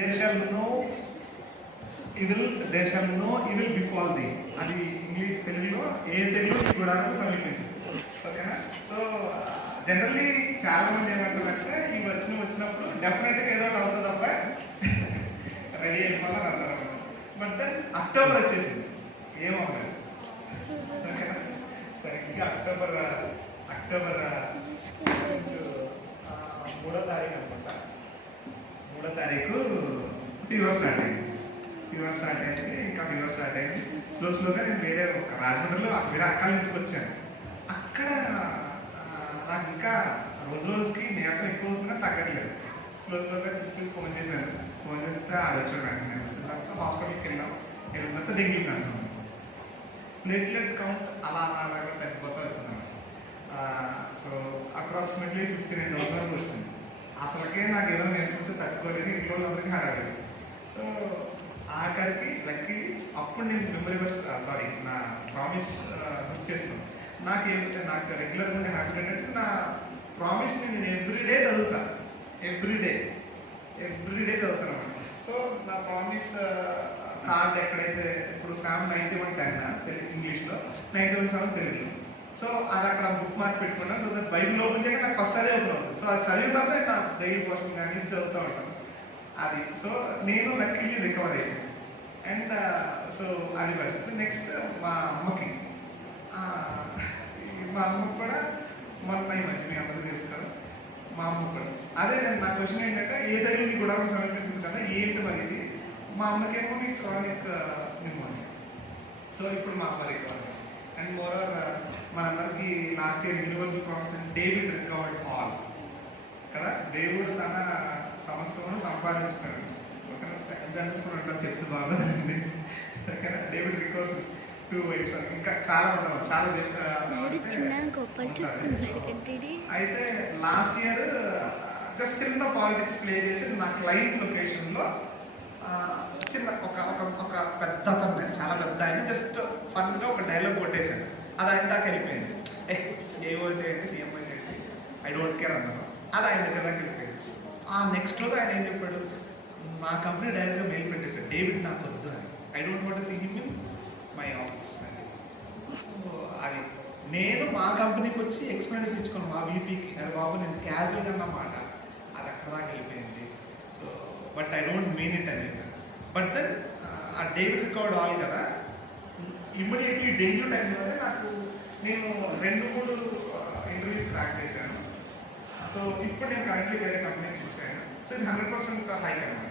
There shall no evil befall thee. అది English తెలుగులో ఏ తెలుగు కూడా సమీపించింది. ఓకేనా? సో జనరల్లీ చాలా మంది ఏమంటారంటే ఇవి వచ్చినప్పుడు డెఫినెట్గా ఏదో ఒకటి అవుతుంది తప్ప రెడీ అయిపోవాలని అంటారు. బట్ దెన్ అక్టోబర్ వచ్చేసింది, ఏమవుతుంది. ఓకేనా? సరే, ఇంకా అక్టోబర్ 3వ తారీఖు అనుకుంటా. 3వ తారీఖు ఫీవర్ స్టార్ట్ అయింది. ఇంకా ఫీవర్ స్టార్ట్ అయింది. స్లోగా నేను వేరే ఒక రాజమండ్రిలో వేరే అక్కల ఇంటికి వచ్చాను. అక్కడ నాకు ఇంకా రోజుకి నీరసం ఎక్కువ అవుతున్నా తగ్గట్లేదు. స్లోగా చిచ్చు ఫోన్ చేస్తే ఆడొచ్చాడు. నేను వచ్చిన తర్వాత హాస్పిటల్కి వెళ్ళిన తర్వాత డెంగ్యూ కన్ఫర్మ్. ప్లేట్లెట్ కౌంట్ అలా తగ్గిపోతా వచ్చిందన్నమాట. సో అప్రాక్సిమేట్లీ 59,000 వరకు వచ్చింది. అసలుకే నాకు ఏదో నేర్చుకొచ్చి తట్టుకోలేదు. ఇంట్లో అందరికీ హడావిడి. సో ఆఖరికి లక్కీ అప్పుడు నేను నా ప్రామిస్ గుర్తు చేసుకున్నాను. నాకు రెగ్యులర్గా ఉండే హ్యాబిట్ ఏంటంటే నా ప్రామిస్ని నేను ఎవ్రీడే చదువుతాను. ఎవ్రీడే చదువుతాను అన్నమాట. సో నా ప్రామిస్ కార్డ్ ఎక్కడైతే ఇప్పుడు సామ్ 91 తెలుగు ఇంగ్లీష్లో, 91 తెలుగులో. సో అది అక్కడ బుక్ మార్క్ పెట్టుకున్నాను. సో దట్ బైబిల్ ఓపెన్ చేయగా నాకు ఫస్ట్ అదే ఓపెన్ అవుతుంది. సో అది చదివిన తర్వాత నా డైలీ పోషన్ కానీ చదువుతూ ఉంటాను. అది సో నేను లక్కీలీ రికవర్ అయ్యాను. అండ్ సో అది బెస్ట్. నెక్స్ట్ మా అమ్మకి కూడా మొన్న ఈ మధ్య మీ అందరూ తెలుసు కదా, మా అమ్మ కూడా అదే. నా క్వశ్చన్ ఏంటంటే ఏ దగ్గర మీ గుడారం సమర్పించింది కదా, ఏంటి మరి ఇది? మా అమ్మకేమో మీ క్రానిక్ న్యూమోనియా. సో ఇప్పుడు మా అమ్మ రికవర్. అండ్ మోరర్ మనందరికీ last year universal promise David recovered all కదా. దేవుడు తన సమస్తమును సంపాదించున్నాడు. ఓకేనా? సెకండ్ జనరల్స్ కూడా ఉంటాను చెప్తూ బాగోదండి. ఓకేనా? David recovers 2 wives. ఇంకా చాలా ఉండవు, చాలా అయితే లాస్ట్ ఇయర్ జస్ట్ చిన్న పాలిటిక్స్ ప్లే చేసి నా క్లయింట్ లొకేషన్లో చిన్న ఒక పెద్ద అతను, చాలా పెద్ద ఆయన, జస్ట్ ఫన్గా ఒక డైలాగ్ కొట్టేశాను. అది ఆయన దాకా వెళ్ళిపోయింది. సీఎం అయితే ఏంటి, సీఎం అయితే ఏంటి, ఐ డోంట్ కేర్ అన్నాను. అది ఆయన దగ్గర దాకా వెళ్ళిపోయింది. ఆ నెక్స్ట్ రోజు ఆయన ఏం చెప్పాడు, మా కంపెనీ డైరెక్ట్గా మెయిల్ పెట్టేశాడు, డేవిడ్ నాకు వద్దు అని. I don't want to see him in my office అని. సో అది నేను మా కంపెనీకి వచ్చి ఎక్స్ప్లెయిన్ ఇచ్చుకోను మా వీపీకి, అరే బాబు నేను క్యాజువల్గా అన్నమాట, అది అక్కడ దాకా వెళ్ళిపోయింది. So but I don't mean it అని చెప్పాను. బట్ దెన్ ఆ డేవిడ్ రికవర్డ్ ఆల్ కదా, ఇమ్మీడియట్లీ డెంగ్యూ టైంలోనే నేను 2-3 ఇంటర్వ్యూస్ క్రాక్ చేశాను. సో ఇప్పుడు నేను కరెంట్లీ వేరే కంపెనీస్ వచ్చాను. సో ఇది 100% హైక్ అన్నమాట.